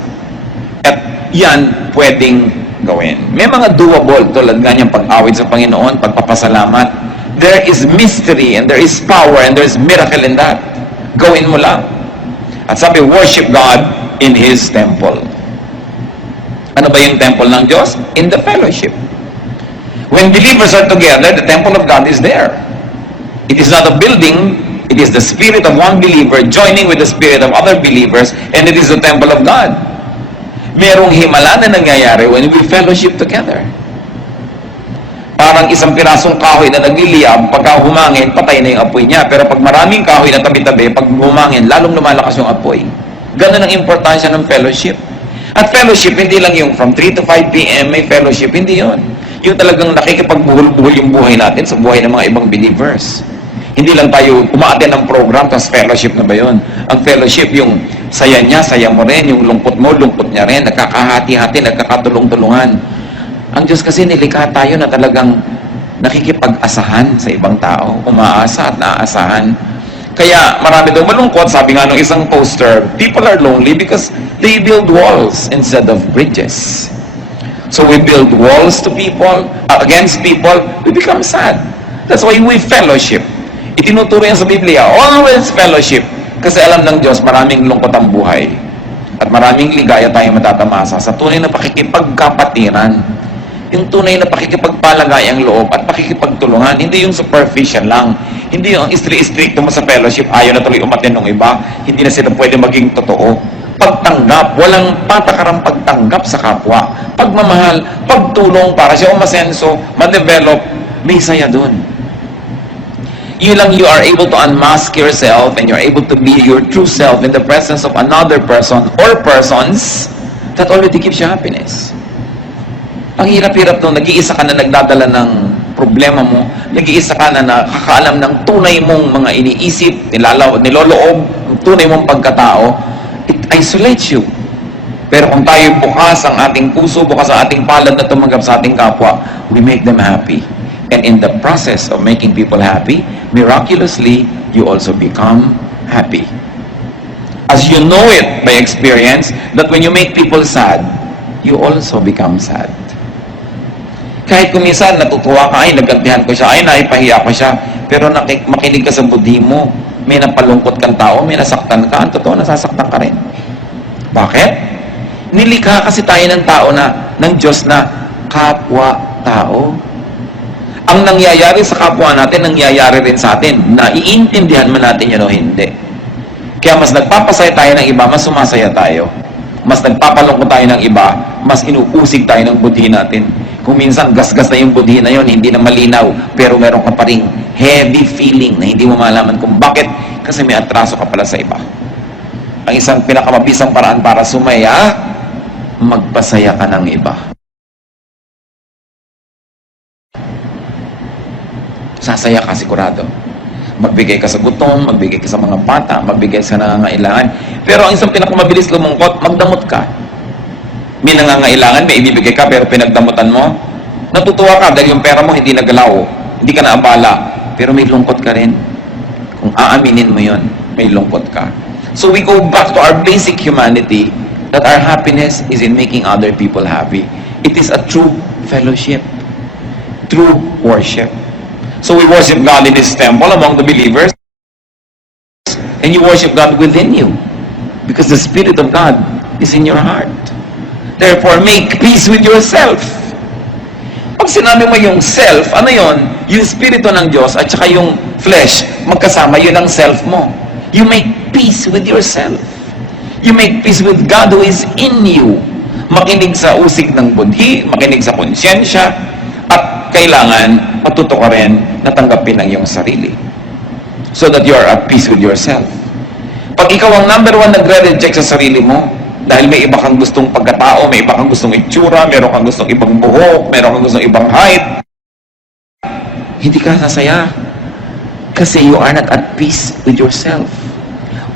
At yan, pwedeng gawin. May mga doable tulad nga niyang pag-awit sa Panginoon, pagpapasalamat. There is mystery and there is power and there is miracle in that. Gawin mo lang. At sabi, worship God in His temple. Ano ba yung temple ng Diyos? In the fellowship. When believers are together, the temple of God is there. It is not a building, it is the spirit of one believer joining with the spirit of other believers, and it is the temple of God. Merong himala na nangyayari when we fellowship together. Parang isang pirasong kahoy na nagliliyab, pagka humangin, patay na yung apoy niya. Pero pag maraming kahoy na tabi-tabi, pag humangin, lalong lumalakas yung apoy. Ganun ang importansya ng fellowship. At fellowship, hindi lang yung from 3 to 5 p.m. may fellowship, hindi yun. Yung talagang nakikipagbuhol-buhol yung buhay natin sa buhay ng mga ibang believers. Hindi lang tayo umaaten ng program, tapos fellowship na ba yun? Ang fellowship, yung saya niya, saya mo rin, yung lungkot mo, lungkot niya rin, nagkakahati-hati, nagkakatulong-tulungan. Ang Diyos kasi nilikha tayo na talagang nakikipag-asahan sa ibang tao, umaasa at naaasahan. Kaya marami daw malungkot, sabi nga ng isang poster, people are lonely because they build walls instead of bridges. So we build walls to people, against people, we become sad. That's why we fellowship. Itinuturo yan sa Biblia, always fellowship. Kasi alam ng Diyos, maraming lungkot ang buhay. At maraming ligaya tayong matatamasa sa tunay na pakikipagkapatiran. Yung tunay na pakikipagpalagay ang loob at pakikipagtulungan, hindi yung superficial lang. Hindi yung strict mo sa fellowship, ayaw na tuloy umatin ng iba, hindi na sila pwede maging totoo. Pagtanggap, walang patakarang pagtanggap sa kapwa. Pagmamahal, pagtulong para siya umasenso, ma-develop, may saya dun. You lang, you are able to unmask yourself and you're able to be your true self in the presence of another person or persons that already gives you happiness. Ang hirap-hirap nung nag-iisa ka na nagdadala ng problema mo, nag-iisa ka na nakakaalam ng tunay mong mga iniisip, niloloob, ang tunay mong pagkatao, it isolates you. Pero kung tayo bukas ang ating puso, bukas ang ating palad na tumanggap sa ating kapwa, we make them happy. And in the process of making people happy, miraculously, you also become happy. As you know it by experience, that when you make people sad, you also become sad. Kahit kung minsan natutuwa ka, ay nagantihan ko siya, ay naipahiya ko siya, pero makinig ka sa budhi mo, may napalungkot kang tao, may nasaktan ka, ang totoo nasasaktan ka rin. Bakit? Nilikha kasi tayo ng tao ng Diyos na kapwa-tao. Ang nangyayari sa kapwa natin, nangyayari rin sa atin. Naiintindihan man natin yun o hindi. Kaya mas nagpapasaya tayo ng iba, mas sumasaya tayo. Mas nagpapalungkot tayo ng iba, mas inuusig tayo ng budhi natin. Kung minsan gasgas na yung budhi na yun, hindi na malinaw, pero meron ka pa ring heavy feeling na hindi mo malaman kung bakit, kasi may atraso ka pala sa iba. Ang isang pinakamabisang paraan para sumaya, magpasaya ka ng iba. Sasaya ka sigurado. Magbigay ka sa gutom, magbigay ka sa mga bata, magbigay sa nangangailangan. Pero ang isang pinakamabilis lumungkot, magdamot ka. May nangangailangan, may ibibigay ka, pero pinagdamutan mo, natutuwa ka dahil yung pera mo hindi nagalaw, hindi ka naabala, pero may lungkot ka rin. Kung aaminin mo yun, may lungkot ka. So we go back to our basic humanity, that our happiness is in making other people happy. It is a true fellowship, true worship. So we worship God in His temple among the believers, and you worship God within you, because the Spirit of God is in your heart. Therefore, make peace with yourself. Pag sinabi mo yung self, ano yon? Yung spirito ng Diyos at saka yung flesh, magkasama, yun ang self mo. You make peace with yourself. You make peace with God who is in you. Makinig sa usig ng budhi, makinig sa konsyensya, at kailangan matuto ka rin na tanggapin ang iyong sarili. So that you are at peace with yourself. Pag ikaw ang number one nagre-reject sa sarili mo, dahil may iba kang gustong pagkatao, may iba kang gustong itsura, meron kang gustong ibang buhok, meron kang gustong ibang height, hindi ka sasaya. Kasi you are not at peace with yourself.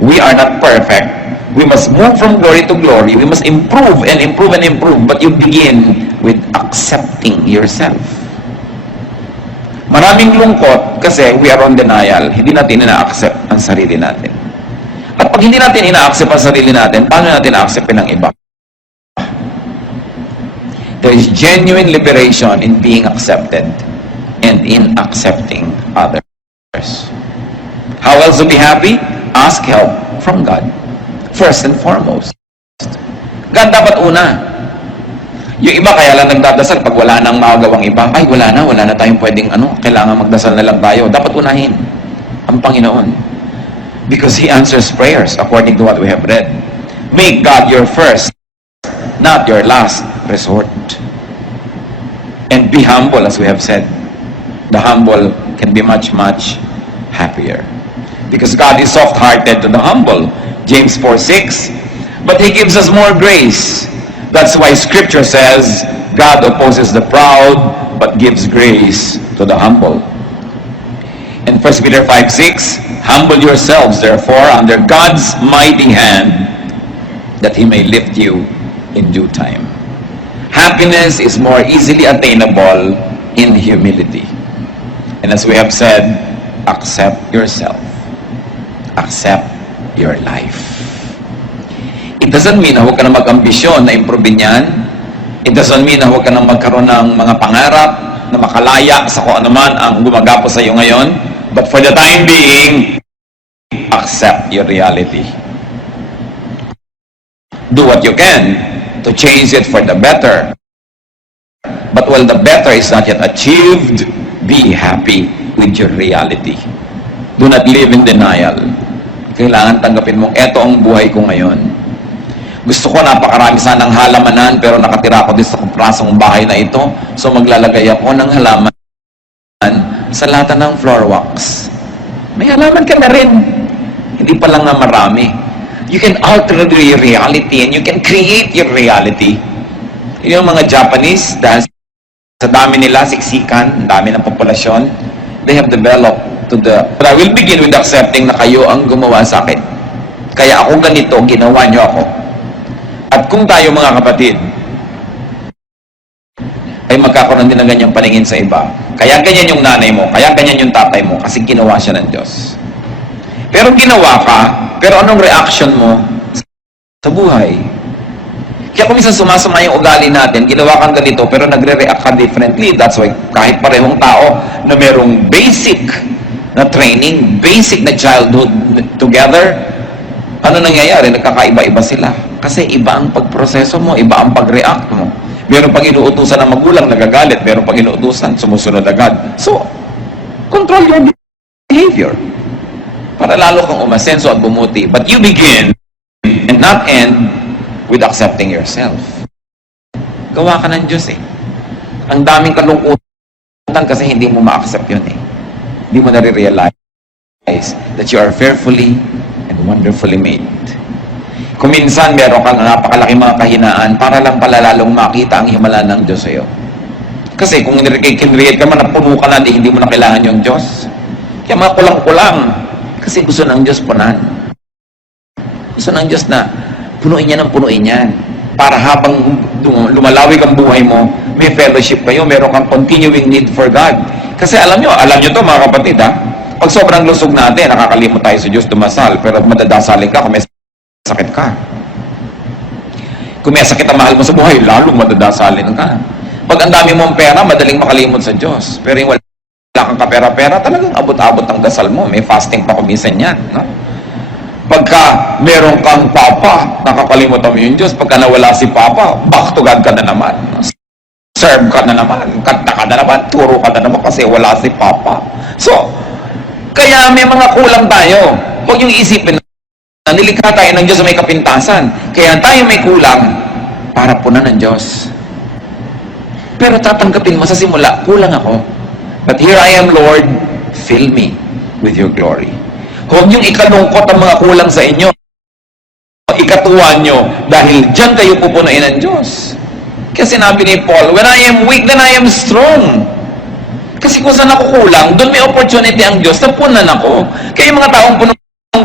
We are not perfect. We must move from glory to glory. We must improve and improve and improve. But you begin with accepting yourself. Maraming lungkot kasi we are on denial. Hindi natin ina-accept ang sarili natin. At pag hindi natin ina-accept ang sarili natin, paano natin na-acceptin ng iba? There is genuine liberation in being accepted and in accepting others. How else to be happy? Ask help from God. First and foremost. God dapat una. Yung iba kaya lang nagdadasal pag wala nang magawang iba. Ay, wala na tayong pwedeng kailangan magdasal na lang tayo. Dapat unahin ang Panginoon. Because He answers prayers according to what we have read. Make God your first, not your last resort. And be humble, as we have said. The humble can be much, much happier. Because God is soft-hearted to the humble. James 4:6. But He gives us more grace. That's why Scripture says, God opposes the proud, but gives grace to the humble. In 1 Peter 5:6, humble yourselves, therefore, under God's mighty hand, that He may lift you in due time. Happiness is more easily attainable in humility. And as we have said, accept yourself. Accept your life. It doesn't mean na huwag ka na mag-ambisyon na improvein yan. It doesn't mean na huwag ka na magkaroon ng mga pangarap na makalaya sa kung ano man ang gumagapo sa iyo ngayon. But for the time being, accept your reality. Do what you can to change it for the better. But while the better is not yet achieved, be happy with your reality. Do not live in denial. Kailangan tanggapin mong eto ang buhay ko ngayon. Gusto ko napakarami sanang halamanan, pero nakatira ako din sa kumprasong bahay na ito, so maglalagay ako ng halaman sa lata ng floor wax. May halaman ka na rin. Hindi pa lang na marami. You can alter your reality and you can create your reality. Yung mga Japanese, dahil sa dami nila, siksikan, dami ng populasyon, they have developed to the... But I will begin with accepting na kayo ang gumawa sa akin. Kaya ako ganito, ginawa nyo ako. At kung tayo mga kapatid, ay magkakaroon din ng ganyang paningin sa iba. Kaya ganyan yung nanay mo, kaya ganyan yung tatay mo, kasi ginawa siya ng Diyos. Pero ginawa ka, pero anong reaction mo sa buhay? Kaya kung minsan sumasama yung ugali natin, ginawa kang ganito, pero nagre-react ka differently. That's why kahit parehong tao na merong basic na training, basic na childhood together, ano nangyayari? Nagkakaiba-iba sila. Kasi iba ang pagproseso mo, iba ang pag-react mo. Meron pag inuutusan ng magulang, nagagalit. Meron pag inuutusan, sumusunod agad. So, control your behavior. Para lalo kang umasenso at bumuti. But you begin and not end with accepting yourself. Gawa ka ng Diyos eh. Ang daming kalungkutan kasi hindi mo ma-accept yun eh. Hindi mo nare-realize that you are fearfully and wonderfully made. Kung minsan meron kang napakalaki mga kahinaan para lang pala lalong makita ang himala ng Diyos sa'yo. Kasi kung kinreate ka man na puno ka na, hindi mo na kailangan yung Diyos. Kaya mga kulang-kulang. Kasi gusto ng Diyos punan. Gusto ng Diyos na punuin niya ng punuin yan. Para habang lumalawig ang buhay mo, may fellowship kayo, meron kang continuing need for God. Kasi alam nyo to mga kapatid ha, pag sobrang lusog natin, nakakalimot tayo sa Diyos dumasal, pero madadasalin ka kung may sakit ka. Kung may sakit ang mahal mo sa buhay, lalong madadasalin ka. Pag ang dami mong pera, madaling makalimot sa Diyos. Pero yung wala kang kapera-pera, talagang abot-abot ang dasal mo. May fasting pa kumisan yan. No? Pagka meron kang papa, nakakalimutan mo yung Diyos. Pagka nawala si papa, back to God ka na naman. Serve ka na naman. Kanta ka na naman. Turo ka na naman kasi wala si papa. So, kaya may mga kulang tayo. Huwag yung isipin na nilikha tayo ng Diyos na may kapintasan. Kaya tayo may kulang para punan ng Diyos. Pero tatanggapin mo sa simula, kulang ako. But here I am, Lord, fill me with your glory. Huwag niyong ikalungkot ang mga kulang sa inyo. Ikatuwa nyo dahil dyan kayo pupunuin ng Diyos. Kasi sinabi ni Paul, when I am weak, then I am strong. Kasi kung saan ako kulang, doon may opportunity ang Diyos na punan ako. Kaya yung mga taong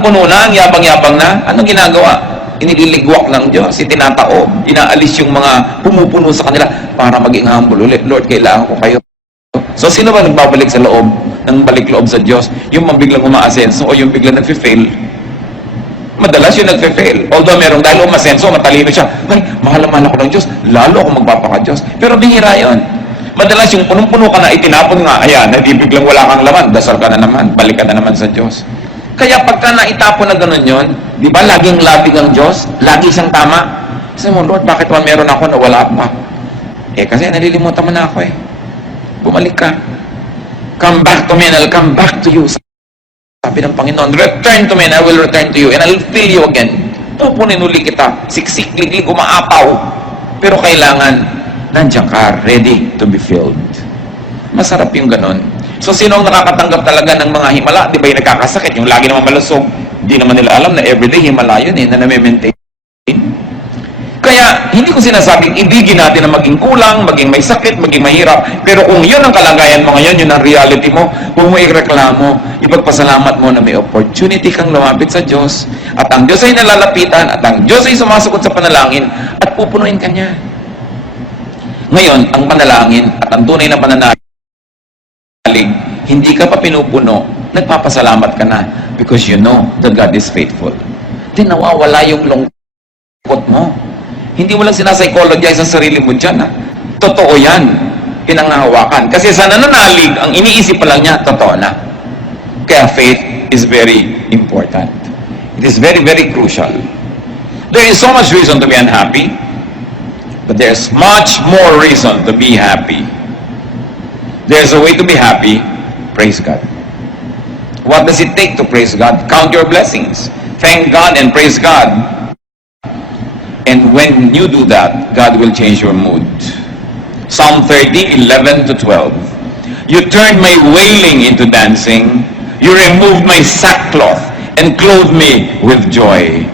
puno na, ang yabang-yabang na, anong ginagawa? Iniligwak ng Diyos, itinataob, inaalis yung mga pumupuno sa kanila para maging humble ulit. Lord, kailangan ko kayo. So, sino ba nagbabalik sa loob ng balik loob sa Diyos? Yung mabiglang umaasenso o yung biglang nagfe-fail? Madalas yung nagfe-fail. Although merong dahil umasenso, matalino siya. Ay, mahal-mahal ako ng Diyos. Lalo ako magpapaka-Diyos. Pero bihira yun. Madalas yung punong-puno ka na, itinapon nga, ayan, hindi biglang wala kang laman, dasal ka na naman, balik ka na naman sa Diyos. Kaya pagka naitapon na gano'n yun, di ba, laging labig ang Diyos, lagi siyang tama. Sabi mo, Lord, bakit man meron ako na wala pa? Eh, kasi nalilimutan mo na ako eh. Bumalik ka. Come back to me and I'll come back to you. Sabi ng Panginoon, return to me and I will return to you and I'll fill you again. Pupunin uli kita, siksik-liglig, umaapaw. Pero kailangan, nandiyan ka, ready to be filled. Masarap yung ganon. So, sino ang nakakatanggap talaga ng mga himala? Di ba yung nagkakasakit? Yung lagi naman malusog. Di naman nila alam na everyday himala yun na nami-maintain. Kaya, hindi ko sinasabing ibigin natin na maging kulang, maging may sakit, maging mahirap. Pero kung yun ang kalagayan mo ngayon, yun ang reality mo, huwag mo ireklamo, ipagpasalamat mo na may opportunity kang lumapit sa Diyos. At ang Diyos ay nalalapitan, at ang Diyos ay sumasagot sa panalangin, at pupunuin ka niya. Ngayon, ang panalangin at ang tunay na pananalig, hindi ka pa pinupuno, nagpapasalamat ka na because you know that God is faithful. Di nawawala yung lungkot mo. Hindi mo lang sinapsychologize ang sarili mo dyan. Ha? Totoo yan. Pinangahawakan. Kasi sa nananalig, ang iniisip pa lang niya, totoo na. Kaya faith is very important. It is very, very crucial. There is so much reason to be unhappy, but there's much more reason to be happy. There's a way to be happy. Praise God. What does it take to praise God? Count your blessings. Thank God and praise God. And when you do that, God will change your mood. Psalm 30, 11 to 12. You turned my wailing into dancing. You removed my sackcloth and clothed me with joy,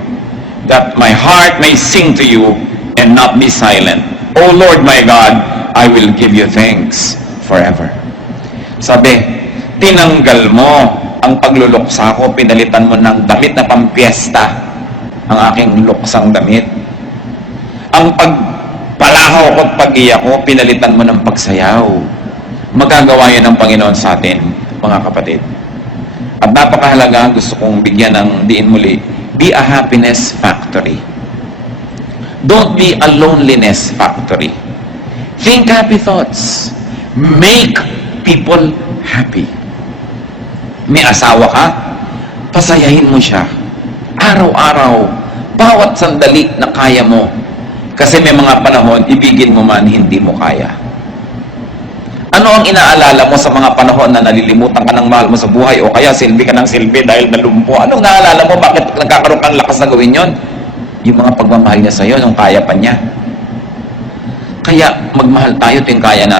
that my heart may sing to you and not be silent. O Lord my God, I will give you thanks forever. Sabi, tinanggal mo ang pagluluksa ko, pinalitan mo ng damit na pampiesta ang aking luksang damit. Ang pagpalahaw ko at pag-iyak ko, pinalitan mo ng pagsayaw. Magagawa yan ng Panginoon sa atin, mga kapatid. At napakahalaga, gusto kong bigyan ng diin muli, be a happiness factory. Don't be a loneliness factory. Think happy thoughts. Make people happy. May asawa ka, pasayahin mo siya. Araw-araw, bawat sandali na kaya mo. Kasi may mga panahon, ibigin mo man, hindi mo kaya. Ano ang inaalala mo sa mga panahon na nalilimutan ka ng mahal mo sa buhay o kaya silbi ka ng silbi dahil nalumpo? Anong naalala mo? Bakit nagkakaroon kang lakas na gawin yon? Yung mga pagmamahal niya sa iyo, yung kaya pa niya. Kaya magmahal tayo tuwing kaya na.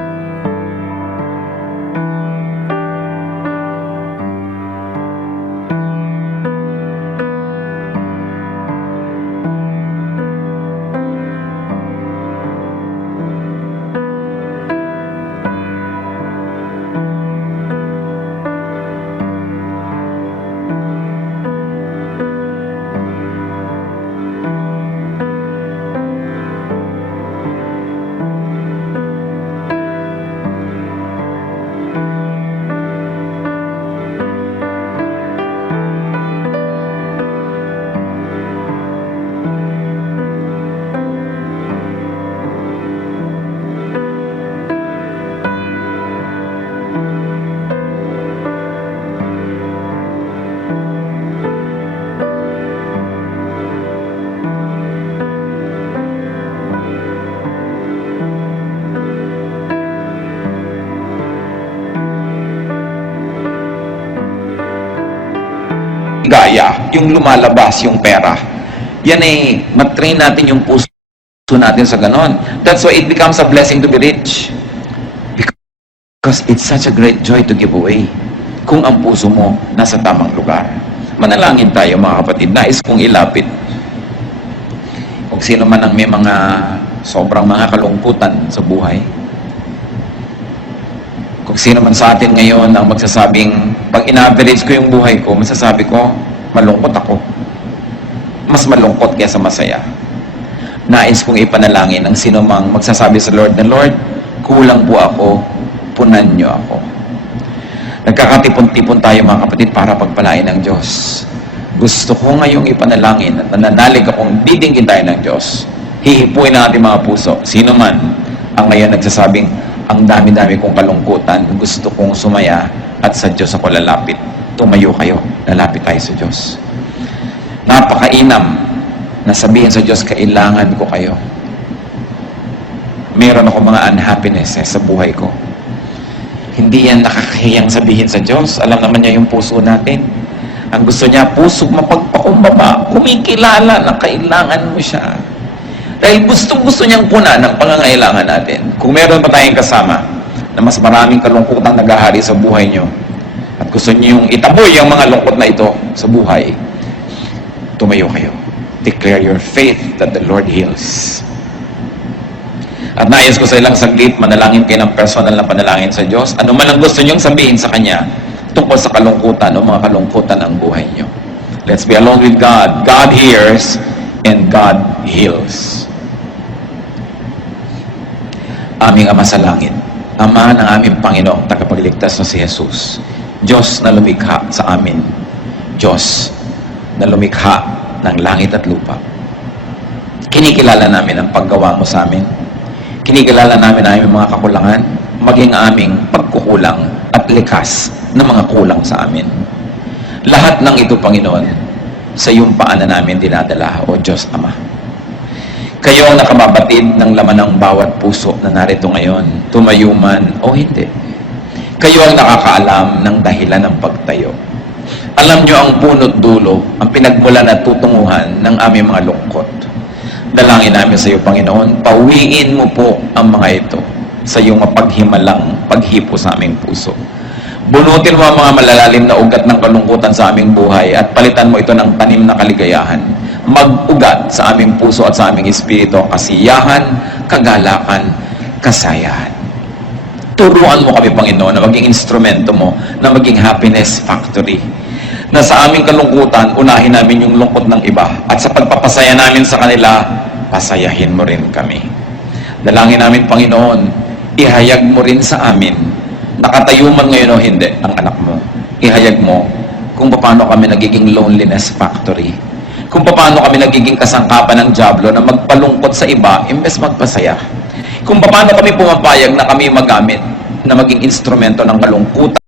Gaya, yung lumalabas yung pera. Yan ay matrain natin yung puso natin sa ganon. That's why it becomes a blessing to be rich. Because it's such a great joy to give away. Kung ang puso mo nasa tamang lugar. Manalangin tayo mga kapatid. Nais kong ilapit. Kung sino man ang may mga sobrang mga kalungkutan sa buhay. Kung sino man sa atin ngayon ang magsasabing, pag in-average ko yung buhay ko, masasabi ko, malungkot ako. Mas malungkot kaysa masaya. Nais kong ipanalangin ang sino mang magsasabi sa Lord na, Lord, kulang po ako, punan niyo ako. Nagkakatipon-tipon tayo mga kapatid para pagpalain ng Diyos. Gusto ko ngayong ipanalangin at nananalig akong didingin tayo ng Diyos. Hihipuin ang ating mga puso. Sino man ang ngayon nagsasabing, ang dami-dami kong kalungkutan, gusto kong sumaya at sa Diyos ako lalapit. Tumayo kayo, lalapit tayo sa Diyos. Napakainam na sabihin sa Diyos, kailangan ko kayo. Meron ako mga unhappiness sa buhay ko. Hindi yan nakakahiyang sabihin sa Diyos. Alam naman niya yung puso natin. Ang gusto niya, puso mapagpakumbaba, kumikilala na kailangan mo siya. Dahil gustong-gusto niyang punan ng pangangailangan natin. Kung meron pa tayong kasama na mas maraming kalungkutang naghahari sa buhay niyo at gusto niyo yung itaboy yung mga lungkot na ito sa buhay, tumayo kayo. Declare your faith that the Lord heals. At nais ko sa ilang saglit, manalangin kayo ng personal na panalangin sa Diyos. Ano man ang gusto niyong sabihin sa Kanya tungkol sa kalungkutan o mga kalungkutan ng buhay niyo. Let's be alone with God. God hears and God heals. Aming Ama sa langit, Ama ng aming Panginoong tagapagligtas na si Jesus, Diyos na lumikha sa amin, Diyos na lumikha ng langit at lupa. Kinikilala namin ang paggawa mo sa amin. Kinikilala namin ang aming mga kakulangan, maging aming pagkukulang at likas na mga kulang sa amin. Lahat ng ito, Panginoon, sa iyong paanan namin dinadala, O Diyos Ama. Kayo ang nakababatid ng laman ng bawat puso na narito ngayon, tumayo man o hindi. Kayo ang nakakaalam ng dahilan ng pagtayo. Alam nyo ang punot dulo, ang pinagmulan at tutunguhan ng aming mga lungkot. Dalangin namin sa iyo, Panginoon, pauwiin mo po ang mga ito sa iyong mapaghimalang paghipo sa aming puso. Bunutin mo ang mga malalalim na ugat ng kalungkutan sa aming buhay at palitan mo ito ng tanim na kaligayahan. Mag-ugat sa aming puso at sa aming espiritu, kasiyahan, kagalakan, kasayahan. Turuan mo kami, Panginoon, na maging instrumento mo, na maging happiness factory. Na sa aming kalungkutan, unahin namin yung lungkot ng iba. At sa pagpapasaya namin sa kanila, pasayahin mo rin kami. Dalangin namin, Panginoon, ihayag mo rin sa amin, nakatayo man ngayon o hindi, ang anak mo. Ihayag mo kung paano kami nagiging loneliness factory. Kung paano kami nagiging kasangkapan ng dyablo na magpalungkot sa iba, imbes magpasaya. Kung paano kami pumapayag na kami magamit na maging instrumento ng kalungkutan